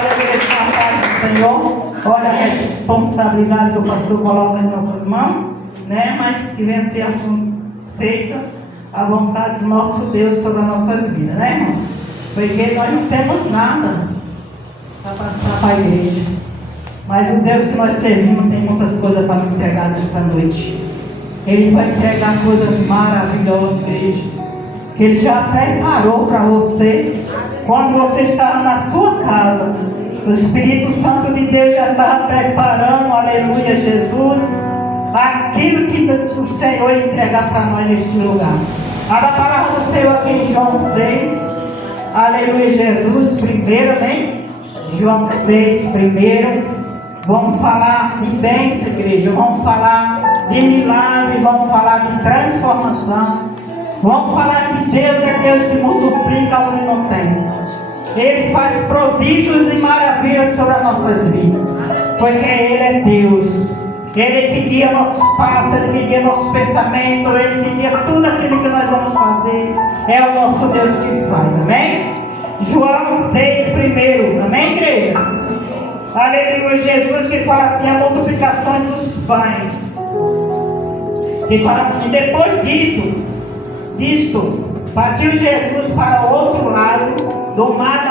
Aleluia, na paz do Senhor. Olha a responsabilidade que o pastor coloca em nossas mãos, né? Mas que venha ser feita a vontade do nosso Deus sobre as nossas vidas, né, irmão? Porque nós não temos nada para passar para a igreja. Mas o Deus que nós servimos tem muitas coisas para me entregar nesta noite. Ele vai entregar coisas maravilhosas, igreja. Que Ele já preparou para você. Quando você estava na sua casa, o Espírito Santo de Deus já estava preparando, aleluia, Jesus, aquilo que o Senhor ia entregar para nós neste lugar. A palavra do Senhor aqui em João 6, aleluia, Jesus, primeiro, né? João 6, primeiro. Vamos falar de bênção, igreja. Vamos falar de milagre. Vamos falar de transformação. Vamos falar de Deus. É Deus que multiplica onde não tem. Ele faz prodígios e maravilhas sobre as nossas vidas. Porque Ele é Deus. Ele que guia nossos passos. Ele que guia nossos pensamentos. Ele que guia tudo aquilo que nós vamos fazer. É o nosso Deus que faz. Amém? João 6 primeiro. Amém, igreja? Aleluia, Jesus que fala assim, a multiplicação dos pães. Que fala assim, depois disto, partiu Jesus para o outro lado do mar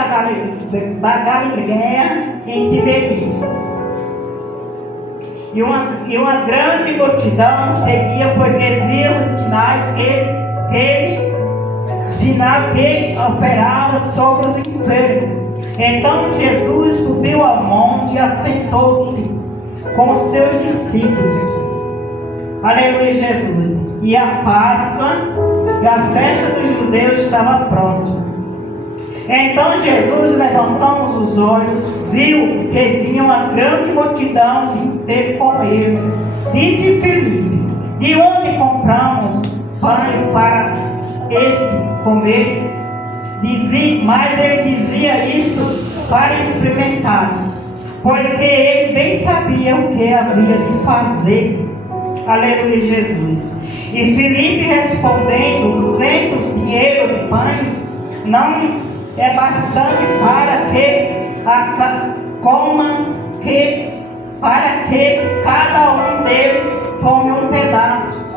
da Galileia, em Tiberíades. E uma grande multidão seguia, porque viam os sinais que operava sobre os enfermos. Então Jesus subiu ao monte e assentou-se com os seus discípulos. Aleluia, Jesus. E a Páscoa e a festa dos judeus estava próxima. Então Jesus, levantando os olhos, viu que vinha uma grande multidão de ter com ele. Disse Filipe: de onde compramos pães para este comer? Mas ele dizia isto para experimentar, porque ele bem sabia o que havia de fazer. Aleluia, Jesus. E Filipe respondendo: 200 dinheiro de pães não é bastante para que cada um deles tome um pedaço.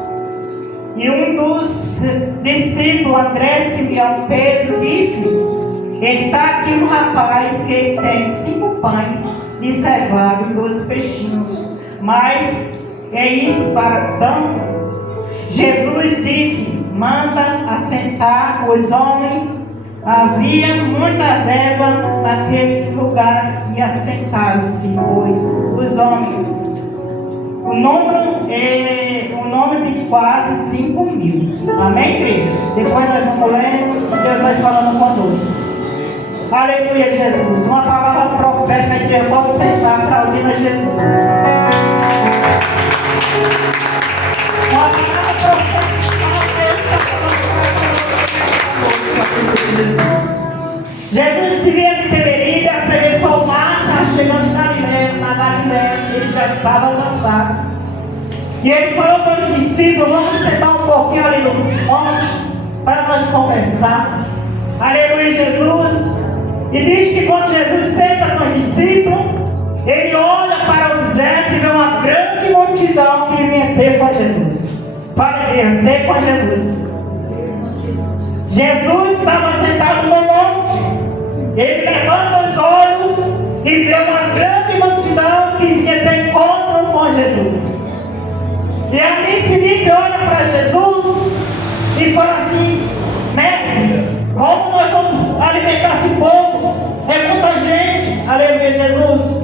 E um dos discípulos, André, Simão Pedro, disse: está aqui um rapaz que tem 5 pães de cevada e 2 peixinhos, mas é isto para tanto? Jesus disse: manda assentar os homens. Havia muitas ervas naquele lugar e assentaram-se, pois, os homens. O nome de quase 5.000. Amém, igreja? Depois nós vamos ler, Deus vai falando conosco. Aleluia, Jesus. Uma palavra profética, igreja. Vamos sentar para ouvir a Jesus. Uma palavra profética, Jesus. Jesus devia de Tiberíades, atravessou o mar, está chegando na Galileia, ele já estava avançado. E ele falou para os discípulos: vamos sentar um pouquinho ali no monte para nós conversar. Aleluia, Jesus. E diz que quando Jesus senta com os discípulos, ele olha para o deserto e vê uma grande multidão que vinha ter com Jesus. Para ter com Jesus. Jesus estava sentado no monte. Ele levanta os olhos e vê uma grande multidão que vinha ter encontro com Jesus. E ali Filipe olha para Jesus e fala assim: mestre, como nós vamos alimentar esse povo? É muita gente. Aleluia, Jesus.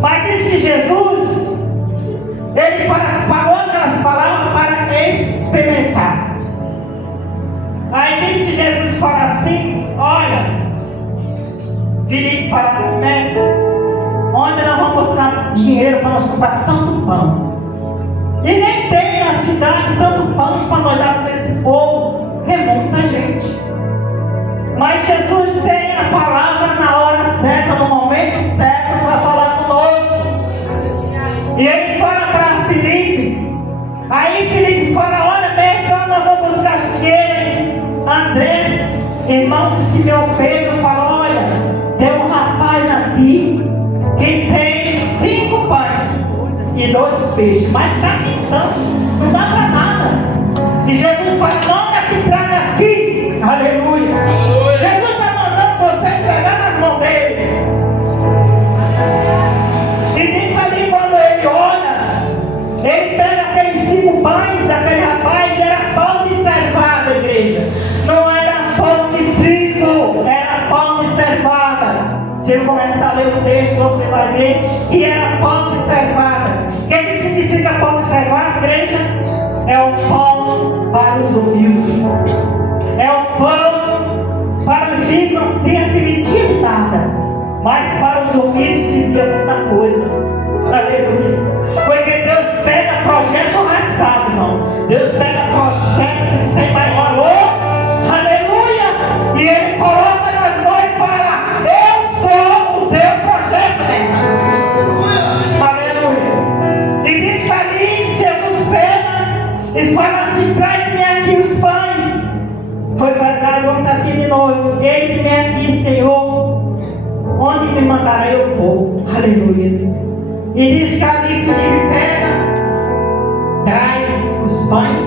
Mas diz que Jesus, ele falou aquelas palavras para experimentar. Aí diz que Jesus fala assim: olha, Filipe fala assim: mestre, onde nós vamos buscar dinheiro para nós comprar tanto pão? E nem tem na cidade tanto pão para nós dar para esse povo. É muita gente. Mas Jesus tem a palavra na hora certa, no momento certo, para falar conosco. E ele fala para Filipe. Aí Filipe fala: olha, mestre, nós vamos buscar dinheiro. André, irmão de Simão Pedro, fala: olha, tem um rapaz peixes, mas está pintando, não dá para nada. E Jesus fala, manda que traga aqui. Aleluia. Aleluia. Jesus está mandando você entregar nas mãos dele. E nisso ali, quando ele olha, ele pega aqueles 5 pães daquele rapaz, era pão de cevada, igreja. Não era pão de trigo, era pão de cevada. Se eu começar a ler o texto, você vai ver que era pão de cevada. O que significa pão de cevada, igreja? É o pão para os humildes. É o pão para os ricos, não tinha se media de nada. Mas para os humildes se via muita coisa. Aleluia. Porque Deus pega projeto rasgado, irmão. Deus pega projeto que tem mais valor. Aleluia. E Ele coloca nas mãos e fala, eu sou o teu projeto nessa noite. Aleluia. E diz ali, Jesus pega e fala assim, traz-me aqui os pães. Foi para cá, vamos estar aqui de noite. Eis-me aqui, Senhor. Onde me mandará eu vou. Aleluia. E diz que ali Filipe pega, traz os pães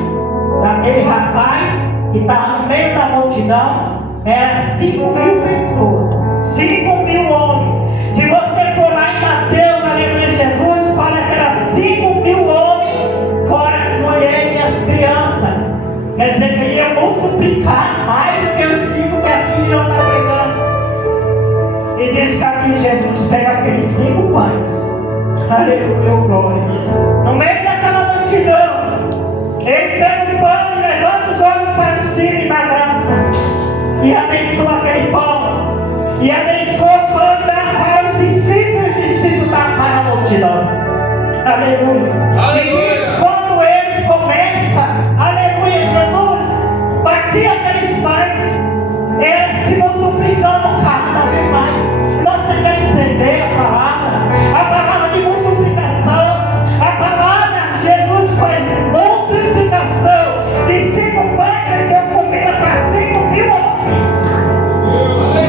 daquele rapaz que estava no meio da multidão. Era 5.000 pessoas, 5.000 homens. Se você for lá em Mateus, aleluia, Jesus fala que era 5.000 homens, fora as mulheres e as crianças. Quer dizer que ele ia multiplicar mais do que os 5 que aqui já está pegando. E diz que aqui Jesus pega aqueles 5 pães. Aleluia, glória. No meio daquela multidão, ele pega o pão e levanta os olhos para cima e dá graça. E abençoa aquele pão. E abençoa o pão e dá para os discípulos dá para a multidão. Aleluia. Aleluia. E diz, quando eles começam, aleluia, Jesus batia aqueles pães, eles se multiplicando cada vez mais. Você quer entender a palavra de multiplicação? A palavra, Jesus faz multiplicação. De 5 pães ele deu comida para 5.000 homens.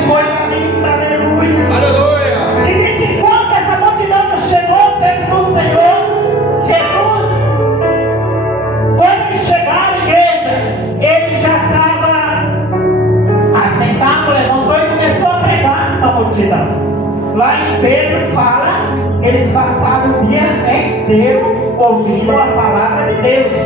Coisa linda, aleluia. Aleluia. E diz que quando essa multidão chegou perto do Senhor, Jesus, quando eles chegaram à igreja, ele já estava assentado, levantou e começou a pregar para a multidão. Lá em Pedro fala, eles passaram o dia inteiro ouvindo a palavra de Deus.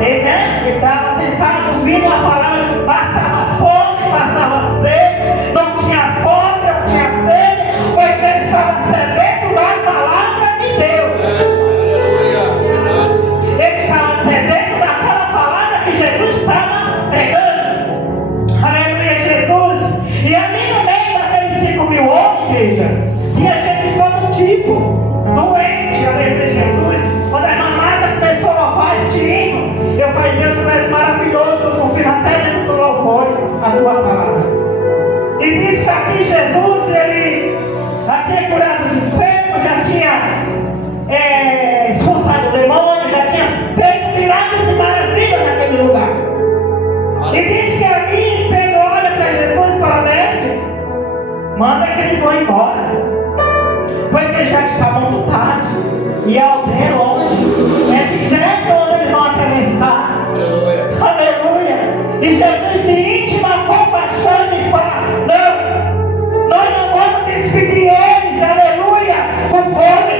Ele estava sentado ouvindo a palavra, passava fome, passava sede, não tinha fome, não tinha sede, porque ele estava sedento da palavra de Deus. Ele estava sedento daquela palavra que Jesus estava pregando. Aleluia, Jesus. E ali no meio daqueles 5.000 homens, igreja, tinha gente de todo tipo, doente, aleluia, Jesus. Quando a irmã Marta começou a louvar este hino, eu falei, Deus, tu és maravilhoso, eu confio até dentro do louvor a tua palavra. E diz que aqui Jesus, ele já tinha curado os enfermos, já tinha expulsado o demônio, já tinha feito milagres e maravilhas naquele lugar. E diz que ali Pedro olha para Jesus e fala, mestre, manda que eles vão embora, porque já está muito tarde e a aldeia é longe, é deserto onde eles vão atravessar. Aleluia. Aleluia. E Jesus de íntima compaixão me fala, não, nós não vamos despedir eles, aleluia, com fome,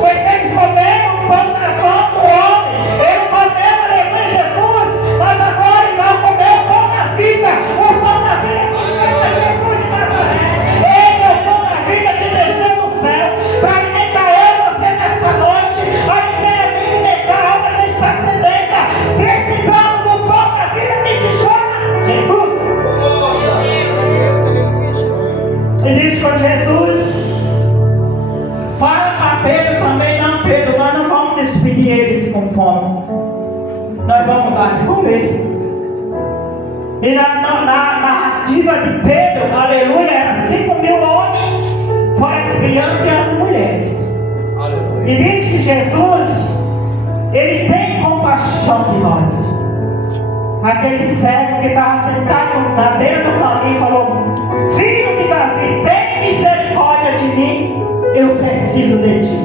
porque eles comeram o pão da mão do homem, eles comeram, aleluia, Jesus, mas agora eles vão comer o pão da vida, o pão da vida é Jesus de Nazaré. Ele é o pão da vida que desceu do céu para alimentar eu e você nesta noite, alimentar a alma que está sedenta, precisando do pão da vida que se chama Jesus. E diz com Jesus, fala para Pedro também, não, Pedro, nós não vamos despedir eles com fome, nós vamos dar de comer. E na narrativa de Pedro, aleluia, era 5.000 homens, fora as crianças e as mulheres. Aleluia. E diz que Jesus, ele tem compaixão de nós. Aquele cego que estava sentado na beira do caminho falou, filho de Davi, tem misericórdia de mim, eu preciso de ti.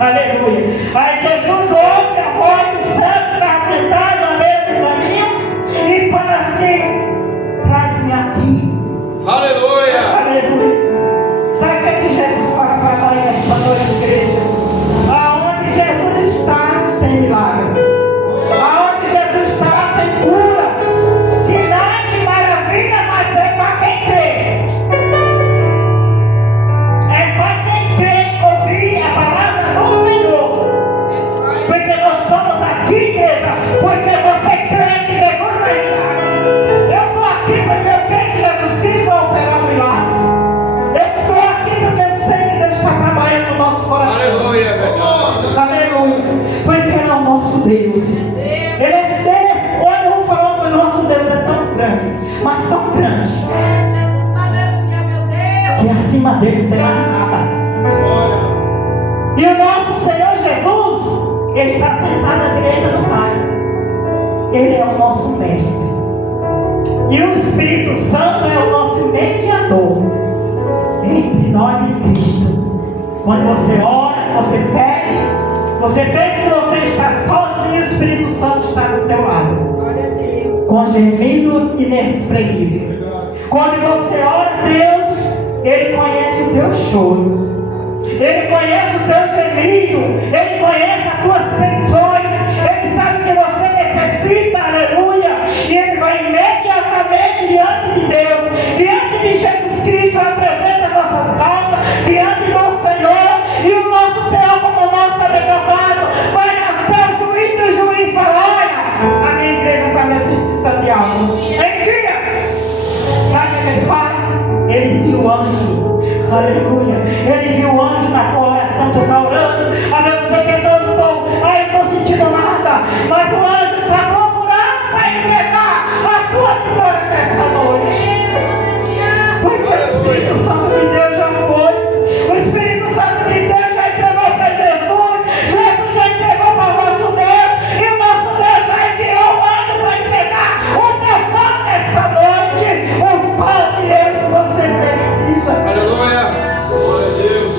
Aleluia. Aí Aleluia. Aleluia. Sabe o que é que Jesus vai trabalhar nesta noite, igreja? Aonde Jesus está, tem milagre. Aonde Jesus está, tem cura. Sinais e maravilha, mas é para quem crê. É para quem crê ouvir a palavra do Senhor. Porque nós estamos aqui, igreja, porque você crê que Jesus vai milagre. Eu estou aqui porque eu creio que Jesus Cristo vai operar um milagre. Eu estou aqui porque eu sei que Deus está trabalhando no nosso coração. Aleluia, verdade. Aleluia. Porque Ele é o nosso Deus. Ele é Deus. Olha, vamos falar que o nosso Deus é tão grande, mas tão grande, que acima dele não tem mais nada. E o nosso Senhor Jesus, Ele está sentado à direita do Pai. Ele é o nosso mestre. E o Espírito Santo é o nosso mediador entre nós e Cristo. Quando você ora, você pede, você pensa que você está sozinho, o Espírito Santo está do teu lado. Com gemido inexprimível. Quando você ora a Deus, Ele conhece o teu choro. Ele conhece o teu gemido. Ele conhece as tuas petições. Ele sabe o que você necessita, aleluia. E Ele vai imediatamente diante de Deus, diante de Jesus Cristo, apresenta nossas causas, diante do Senhor. E o nosso Senhor, como nosso advogado, vai até o juiz do juiz e fala: olha, a minha igreja está necessitando de algo. Enfia! Sabe o que Ele fala? Ele viu o anjo. Aleluia. Ele viu o anjo na oração do está orando. A Deus, você quer todo bom? Ai, não estou sentindo nada. Mas o anjo está procurando para entregar a tua vitória nesta noite. Porque o Espírito Santo de Deus já foi. O Espírito Santo de Deus já entregou para Jesus. Jesus já entregou para o nosso Deus. E o nosso Deus já enviou o anjo para entregar o teu pão nesta noite. O pão que eu e você precisa. Aleluia. Glória a Deus.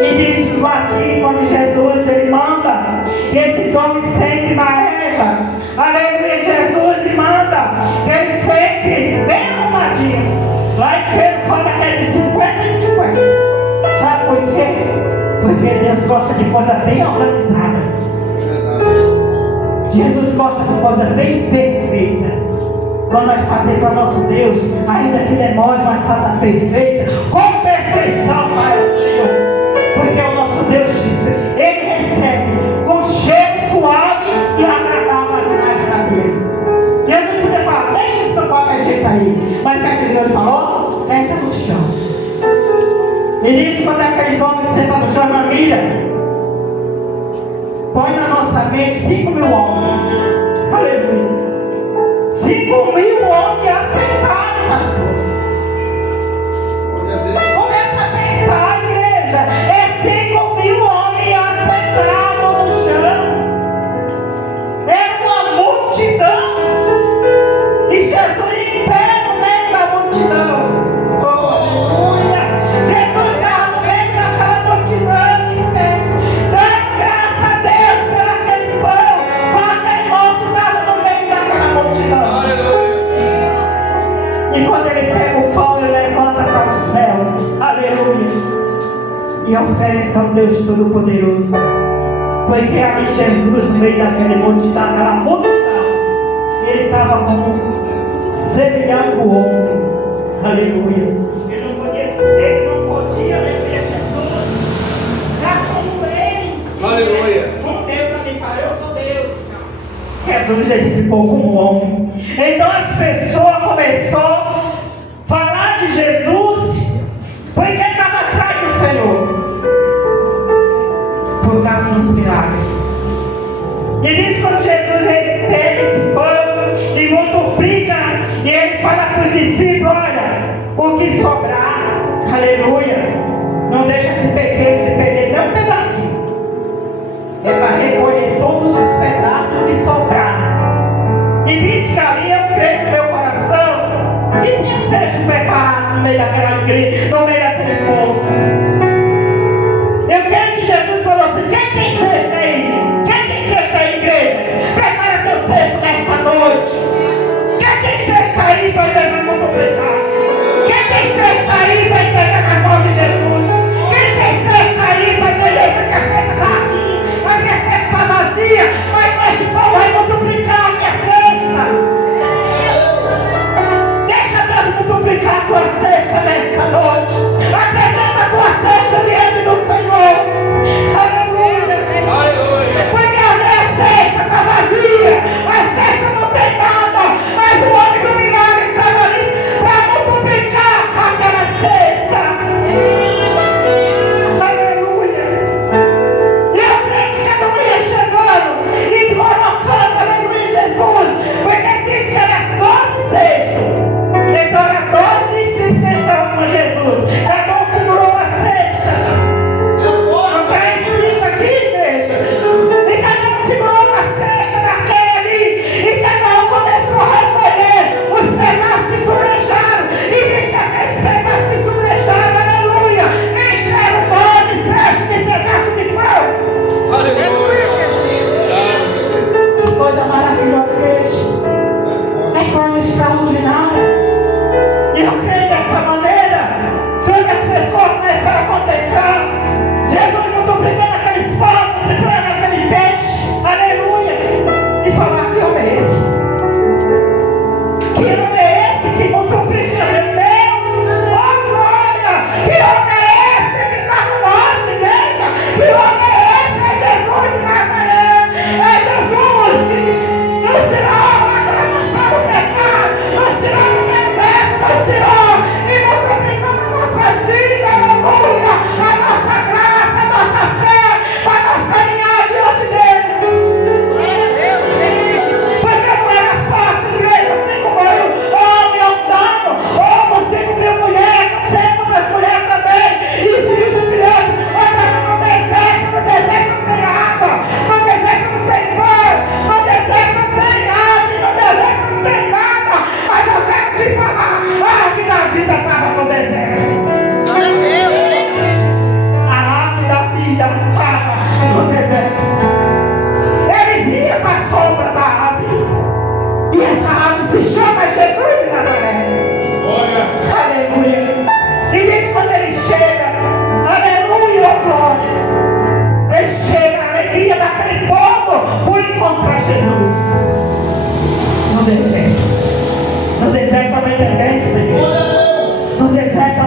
E diz aqui, quando Jesus ele manda que esses homens sentem na erva. Aleluia, Jesus e manda que eles sentem bem arrumadinho. Lá em Pedro fala que é de 50 em 50. Sabe por quê? Porque Deus gosta de coisa bem organizada. Jesus gosta de coisa bem perfeita. Quando nós fazemos para o nosso Deus, ainda que demore, mas faça perfeita, com perfeição para o Senhor. Porque o nosso Deus, Ele recebe com cheiro suave e agradável as lágrimas dele. Jesus podia falar: deixa de qualquer jeito aí. Mas sabe o que Deus falou? Senta no chão. E disse: quando aqueles homens sentam no chão, na mira, põe na nossa mente 5 mil homens. Aleluia. 5 mil homens assentaram, pastor. Começa a pensar, igreja. É 5 mil homens assentados no chão. É uma multidão. E Jesus em pé no meio da multidão. Aleluia. Jesus estava no meio daquela multidão em pé. Dando graças a Deus por aquele pão. Quando aquele moço estava no meio daquela multidão. E quando ele pega o pão, ele levanta para o céu. Aleluia. E oferece ao Deus Todo-Poderoso. Porque ali Jesus, no meio daquela multidão, ele estava como semelhante ao homem. Aleluia. Ele não podia levar Jesus. Gastou ele. Aleluia. Com Deus ali, para eu sou Deus. Jesus ele ficou como um homem. Então as pessoas começaram a falar de Jesus porque ele estava atrás do Senhor. Por causa dos milagres. E diz quando Jesus ele pega esse pão e multiplica, e ele fala para os discípulos: olha, o que sobrar, aleluia, não deixa esse pequeno se perder nem um pedacinho. É para recolher todos os pedaços que sobrar. E diz que ali eu creio no meu coração que tinha cesto preparado no meio daquela igreja, no meio daquele povo. Eu quero que Jesus falou assim: quem tem cesto aí? Quem tem cesto aí, igreja? Prepara teu cesto nesta noite. Quem tem cesto aí para Jesus multiplicar? Quem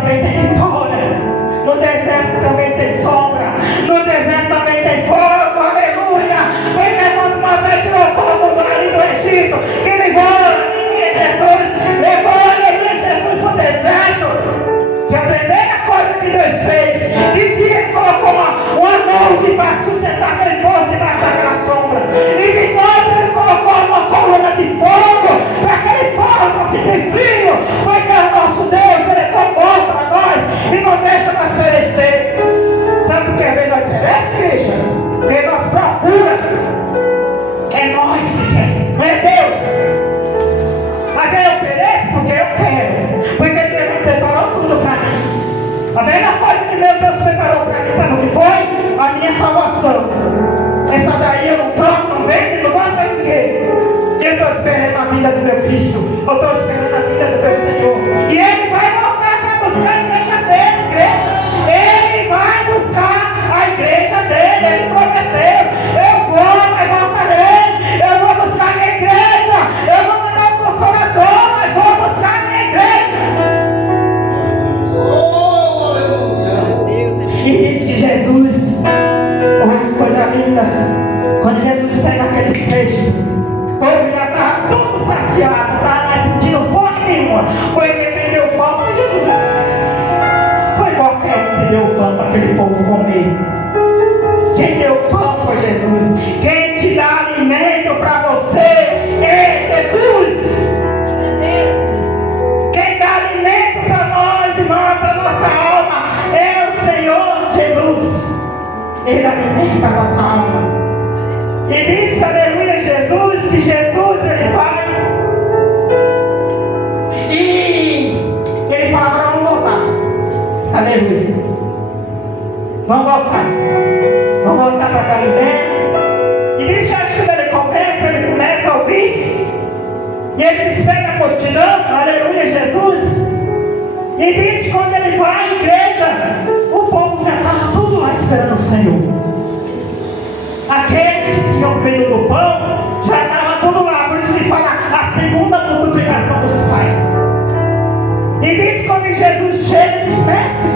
também tem vitória. No deserto também tem sombra. No deserto também tem fogo. Aleluia. Porque quando Moisés tirou o povo ali do Egito, que levou Jesus para o deserto. Que a primeira coisa que Deus fez, que Ele colocou uma nuvem para sustentar aquele povo debaixo daquela sombra. E depois Ele colocou uma coluna de fogo para aquele povo não sentir frio. Porque o nosso Deus, Ele é tão bom para nós e não deixa nós perecer. Sabe o que às vezes nós perece, igreja? Porque nós procuramos. É nós que quer, não é Deus. Mas eu pereço porque eu quero. Porque Deus me preparou tudo para mim. A mesma coisa que meu Deus preparou para mim, sabe o que foi? A minha salvação. Essa daí eu não troco, não vendo, não dou para ninguém. Eu estou esperando a vida do meu Cristo. Eu estou esperando a vida do meu Senhor. E Ele vai voltar para buscar a igreja dele, igreja. Ele vai buscar a igreja dele. Ele prometeu. Eu vou, mas voltarei. Eu vou buscar a minha igreja. Eu vou mandar um consolador, mas vou buscar a minha igreja. Oh, aleluia. E diz que Jesus, oh, coisa linda, quando Jesus pega aquele cesto, ele já estava todo saciado, não estava mais sentindo fome nenhuma. Foi quem deu o pão para Jesus. Foi qualquer um que deu o pão para aquele povo comer. Quem deu o pão foi Jesus. Quem te dá alimento para você é Jesus. Quem dá alimento para nós, irmão, para nossa alma, é o Senhor Jesus. Ele alimenta a nossa alma. E diz, aleluia, Jesus, que Jesus ele vai e ele fala, vamos voltar. Aleluia. Vamos voltar para Galileia. E diz que acho que ele começa a ouvir. E ele despega a multidão, aleluia, Jesus. E diz que quando ele vai à igreja, o povo já estava tudo lá esperando o Senhor. Aqueles que tinham comido do pão, já estavam tudo lá. Por isso ele fala a segunda multiplicação dos pais. E diz que quando Jesus chega e diz, mestre,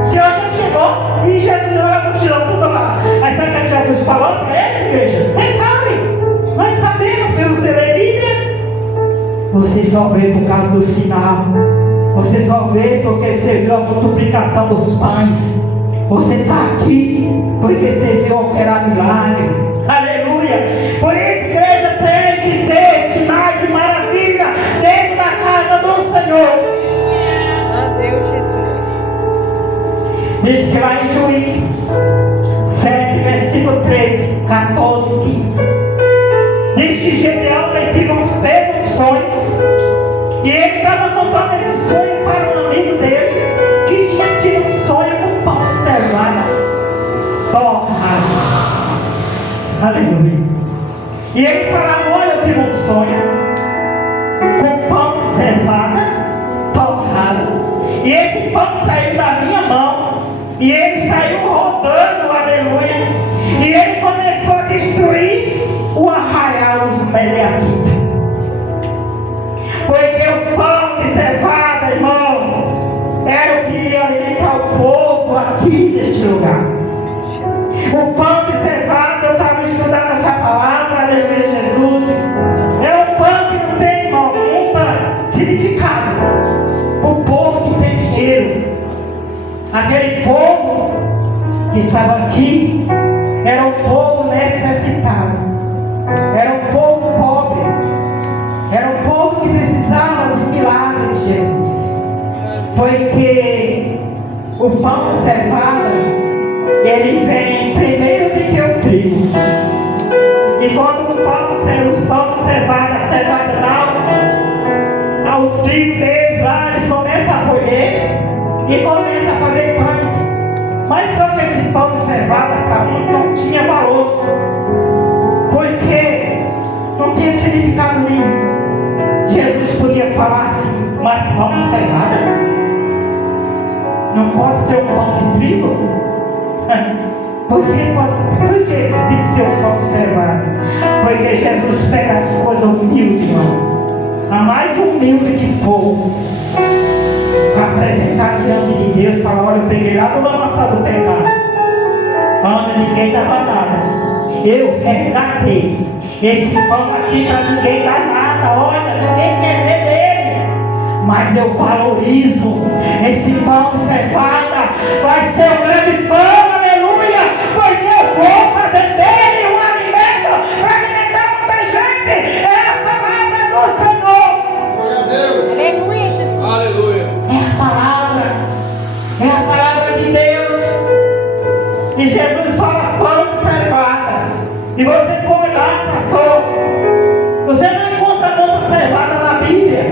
o Senhor já chegou. E Jesus olha a multidão tudo lá. Aí sabe o que Jesus falou para eles, igreja? Vocês sabem, nós sabemos pelo ser a Bíblia. Você só vê por causa do sinal. Você só vê porque você viu a multiplicação dos pães. Você está aqui porque você viu operar milagre. Aleluia. Por isso, igreja, tem que ter sinais e maravilhas dentro da casa do Senhor. Deus Jesus. Diz que lá em Juiz 7, versículo 13, 14, 15. Diz que Gedeão teve uns sonhos. E ele estava contando esse sonho para um amigo dele, que tinha tido um sonho com pão de cevada torrado. Aleluia. E ele falava, olha, eu tive um sonho com pão de cevada torrado. E esse pão saiu da minha mão. E ele saiu rodando, aleluia. E ele começou a destruir o arraial dos Medianitas. Porque o pão de cevada, irmão, era o que ia alimentar o povo aqui neste lugar. O pão de cevada, eu estava estudando essa palavra, aleluia, Jesus. É um pão que não tem, irmão, muito significado. O povo que tem dinheiro. Aquele povo que estava aqui era um povo necessitado. Era um povo pobre. Era um povo que precisava do milagre de Jesus. Porque o pão de cevada, ele vem primeiro do que o trigo. E quando o pão de cevada, a cevada dá o trigo deles lá, eles começam a colher e começam a fazer pães. Mas só que esse pão de cevada para mim não tinha valor. Porque não tinha significado nenhum. Jesus podia falar assim, mas pão de cevada não pode ser um pão de trigo? Por que tem que ser um pão de cevada? Porque Jesus pega as coisas humildes, irmão. A mais humilde que for, para apresentar diante de Deus, falar, olha, eu peguei lá do lamaçal do pecado. Olha, ninguém dava nada. Eu resgatei esse pão aqui para ninguém dar nada. Olha, ninguém quer ver dele. Mas eu valorizo esse pão de cevada. Vai ser um grande pão, aleluia. Porque eu vou fazer dele um alimento para alimentar muita gente. É a palavra do Senhor. Glória a Deus. Aleluia, Jesus. Aleluia. É a palavra. É a palavra de Deus. E Jesus fala pão de cevada. E você for olhar, pastor, você não encontra muita cevada na Bíblia.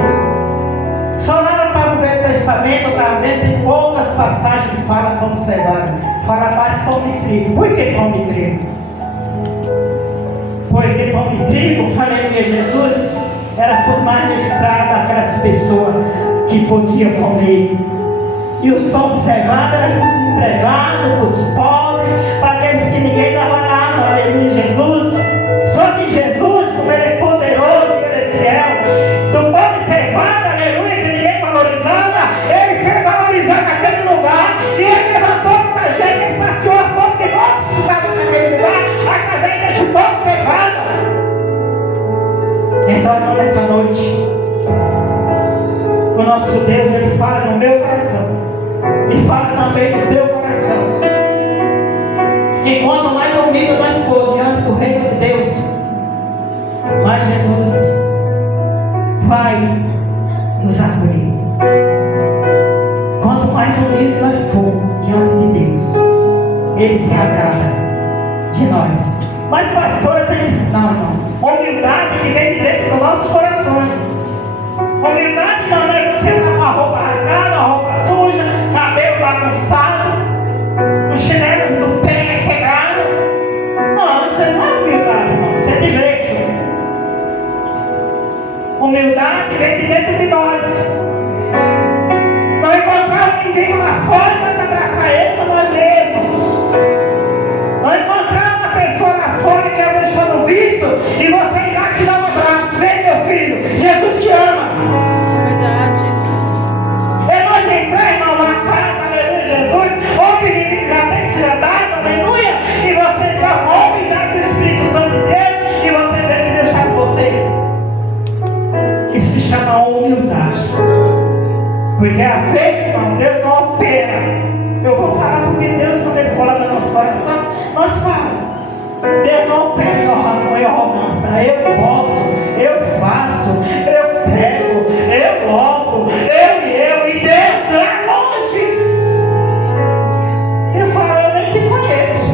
Só lá para o Velho Testamento, para ver, tem poucas passagens que falam pão de cevada. Fala mais pão de trigo. Por que pão de trigo? Porque pão de trigo, aleluia, Jesus era por magistrado daquelas pessoas que podiam comer. E os pão de cevada eram para os empregados, para os pobres, para aqueles que ninguém dava nada, aleluia, Jesus. Só que Jesus, como ele é poderoso e ele é fiel, do pão de cevada, aleluia, que ninguém valorizava, ele fez valorizar naquele lugar, e ele levantou muita gente e saciou a fome de muitos que estavam naquele lugar, através desse pão de cevada. Então, irmão, nessa noite, o nosso Deus, ele fala no meu coração. E fala também no teu coração. E quanto mais humilde nós for diante do reino de Deus, mais Jesus vai nos acolher. Quanto mais humilde nós for diante de Deus, Ele se agrada de nós. Mas pastor, eu tenho que ensinar, irmão. Humildade que vem de dentro dos nossos corações. Humildade não é você estar com a roupa rasgada, a roupa suja, cabelo bagunçado, o chinelo do pé quebrado. Não, isso não é humildade, irmão. Isso é desleixo. Humildade vem de dentro de nós. Não encontrar ninguém lá fora, mas abraçar ele com nós mesmos. Não encontrar uma pessoa lá fora que é deixando vício e você ir lá te dar um abraço. Vem, meu filho, Jesus te ama. Verdade. É nós entrar, irmão, na casa, aleluia, Jesus, ou pedir já tem que ser dado, aleluia, e você entrar com a humildade do Espírito Santo de Deus, e você vê que Deus está com você. Isso se chama humildade. Porque a vez, irmão, Deus não opera. Eu vou falar porque Deus, quando Ele coloca no nosso coração, nós falamos. Deus não opera em arrogância. Eu posso, eu faço, eu prego, eu louvo, e Deus lá longe. Eu falo, eu nem te conheço.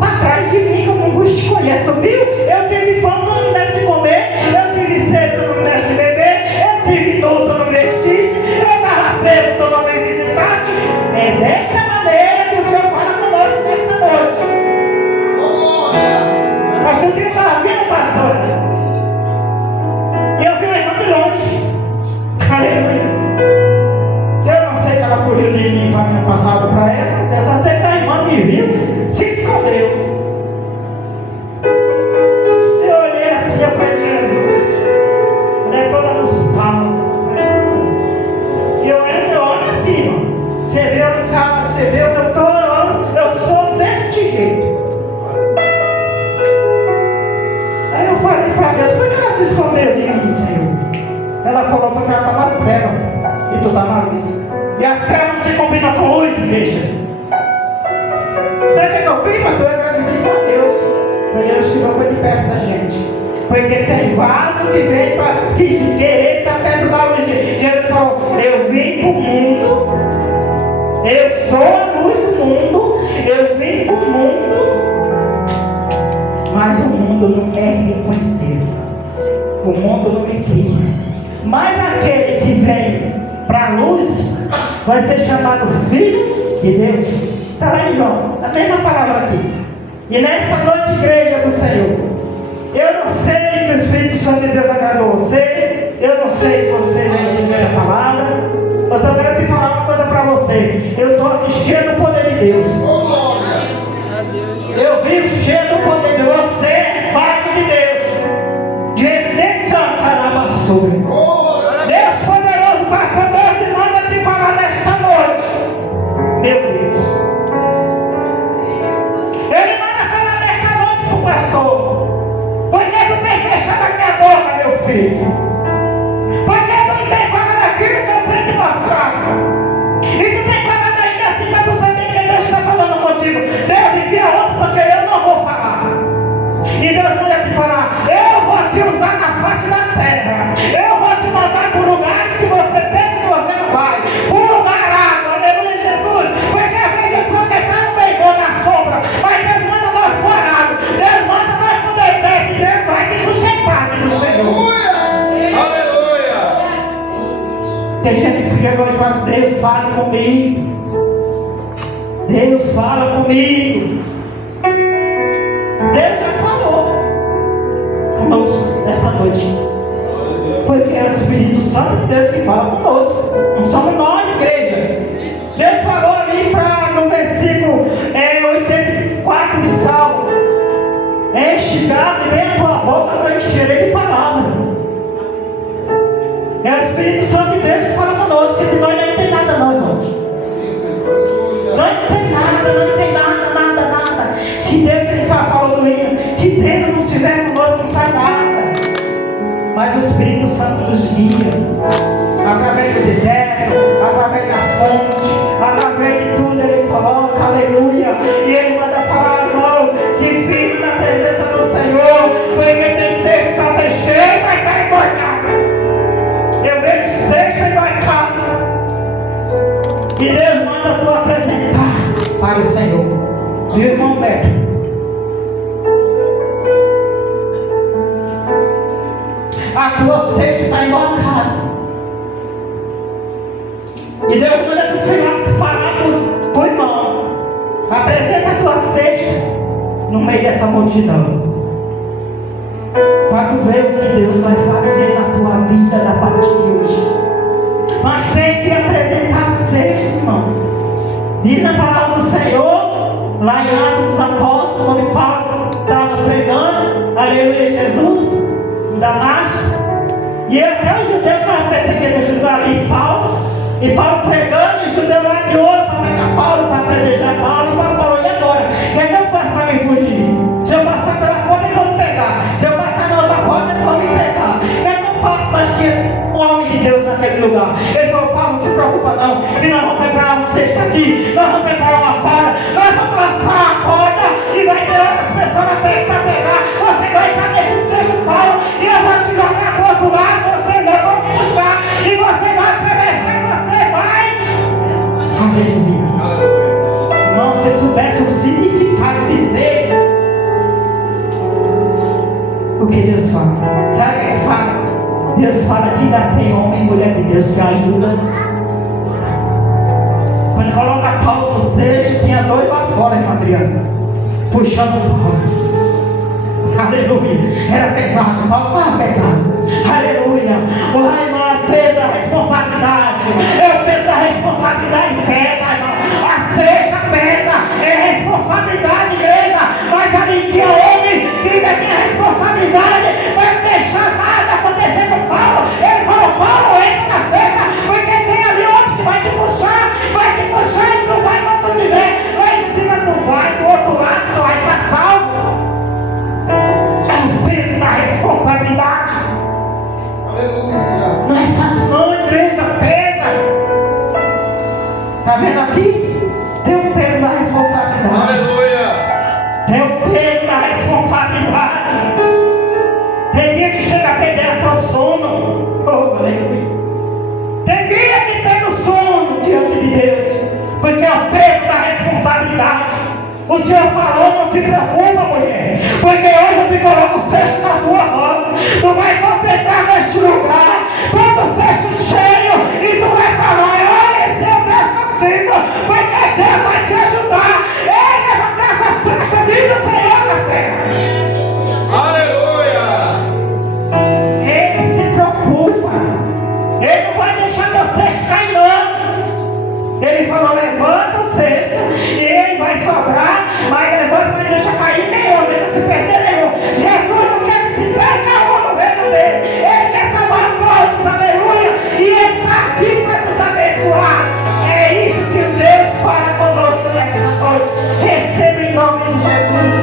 Atrás de mim, como não vos te conheço, tu viu? Eu tive fome, tu não me desse comer. Eu tive sede, tu não me desse beber. Eu tive dor, tu não me vestisse. Eu estava preso, tu não me visitaste. É desta maneira que o Senhor fala conosco nesta noite. Pastor, quem estava vendo, pastor? E eu vi a irmã de longe. Aleluia. Eu não sei que ela fugiu de mim para minha passada para ela, mas eu só sei que a irmã me viu, se escondeu. Eu olhei assim, eu falei, Jesus, ela é toda no salto. E eu olho assim, irmão. Você vê eu em casa, você vê onde eu estou, eu sou deste jeito. Aí eu falei para Deus, por que ela se escondeu de mim, Senhor? Ela falou porque ela está nas trevas e tu está na luz. E as trevas não se combinam com luz, igreja. Sabe o que eu fiz, pastor? Eu agradeci a Deus. Porque Deus tirou foi de perto da gente. Porque tem vaso que vem para querer estar perto da luz. Jesus falou, eu vim para o mundo, eu sou a luz do mundo, eu vim para o mundo, mas o mundo não quer me conhecer. O mundo não me quis. Mas aquele que vem para a luz vai ser chamado Filho de Deus. Está lá em João, a mesma palavra aqui. E nessa noite, igreja do Senhor, eu não sei que o Espírito Santo de Deus agradou você, eu não sei que você já recebeu a palavra, mas eu quero te falar uma coisa para você. Eu estou aqui cheio do poder de Deus. Eu vivo cheio do poder de Deus. Você é vaso de Deus. De cantar na basura. Deus poderoso, pastor, Deus manda te falar. Deus fala comigo. Deus fala comigo. Deus já falou conosco essa noite. Porque é o Espírito Santo de Deus que fala conosco. Não somos nós, igreja. Deus falou ali no versículo 84 de Salmo: enche-me bem a tua boca para encherei de palavra. É o Espírito Santo de Deus que fala conosco. Que de nós não tem nada, nós não. Não tem nada. Se Deus ele falou do hino, se Deus não estiver conosco, não sai nada. Mas o Espírito Santo nos guia através do deserto, através da fonte, através de tudo ele coloca, aleluia. E ele manda falar, irmão, se firme na presença do Senhor, porque tem sede para ser cheio, vai estar embarcado. Eu vejo sede embarcado. E Deus manda tu apresentar para o Senhor. Viu, irmão Beto? A tua sede está embarcada. E Deus manda tu falar para o irmão: apresenta a tua sede no meio dessa multidão, para tu ver o que Deus vai fazer na tua vida na partir de hoje. Mas tem que apresentar a sede, irmão. Diz na palavra do Senhor, lá em Atos dos Apóstolos, quando Paulo estava pregando, aleluia, Jesus, em Damasco, e até o judeu estava perseguindo o judeu ali, Paulo, e Paulo pregando, e o judeu lá de ouro para pegar Paulo, para apedrejar Paulo, e Paulo falou: e agora? O que é que eu faço para me fugir? Se eu passar pela porta, eles vão me pegar. Se eu passar na outra porta, eles vão me pegar. O que é que eu faço? Mas tinha um homem de Deus naquele lugar. Ele falou: Paulo, não se preocupa não, e nós vamos preparar um cesto aqui, nós vamos preparar uma corda, nós vamos lançar a corda, e vai ter outras pessoas na frente para pegar. Você vai entrar nesse cesto, Paulo, e eu vou te jogar para o outro lado, você não vai puxar, e você vai atravessar, e você vai. Aleluia. Irmão, se soubesse o significado de ser, o que Deus fala? Sabe o que ele fala? Deus fala que ainda tem homem e mulher de Deus que ajuda. Quando coloca Paulo no cesto, tinha dois lá fora, irmã Adriana, puxando o Paulo. Aleluia. Era pesado, Paulo estava pesado. Aleluia. Ai, irmã, é o peso da responsabilidade. É o peso da responsabilidade pesa, irmão. A cesta pesa. É responsabilidade, igreja. Mas ali tinha homem que ainda tinha responsabilidade. Vai deixar nada acontecer com Paulo. Ele falou: Paulo, entra na cesta, porque tem ali outros que vai te puxar e tu vai quando tu tiver. Lá em cima tu vai, do outro lado tu vai estar salvo. É o peso da responsabilidade. Aleluia. Não é fácil não, igreja, pesa. Está vendo aqui? Tem um peso da responsabilidade. Aleluia. Tem o peso da responsabilidade. Tem dia que chega a perder até o sono. Oh, aleluia. Tem dia que tem o sono diante de Deus, porque é o peso da responsabilidade. O Senhor falou: não te preocupa, mulher, porque hoje eu te coloco o cesto na tua mão. Tu vai contemplar neste lugar, todo o cesto cheio, e tu vai falar: olha, esse é o Deus consigo, porque Deus vai te ajudar. Ele levantar essa cesta, diz o Senhor na terra. Aleluia. Ele se preocupa. Ele não vai deixar teu cesto cair, não. Ele falou: levanta o cesto, e ele vai sobrar, mas levanta, mas não deixa cair nenhum, não deixa se perder nenhum. Jesus não quer que se perca um no reino dele. Ele quer salvar todos, aleluia. E ele está aqui para nos abençoar. É isso que Deus fala conosco nesta noite. Receba em nome de Jesus.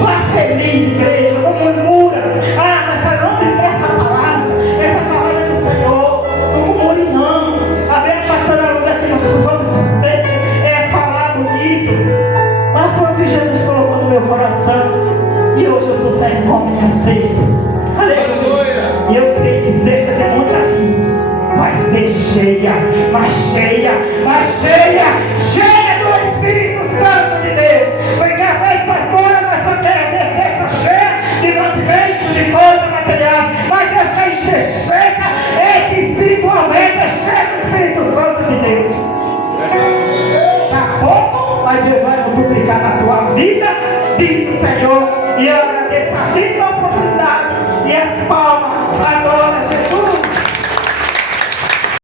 Vá feliz, igreja. Não murmura. Ah, mas não me quer essa palavra. Essa palavra é do Senhor. Não murmure, não. A minha pastora Lula aqui no falar bonito. Mas foi o que Jesus colocou no meu coração. E hoje eu estou saindo com a minha cesta. Aleluia. E eu creio que cesta tem muito aqui. Vai ser cheia, mas cheia, mas cheia, cheia do Espírito Santo de Deus. Porque a vez, pastora, nós só queremos ter cesta cheia de mantimento, de coisas materiais. Mas Deus quer encher seca, é que espiritualmente é cheia do Espírito Santo de Deus. E a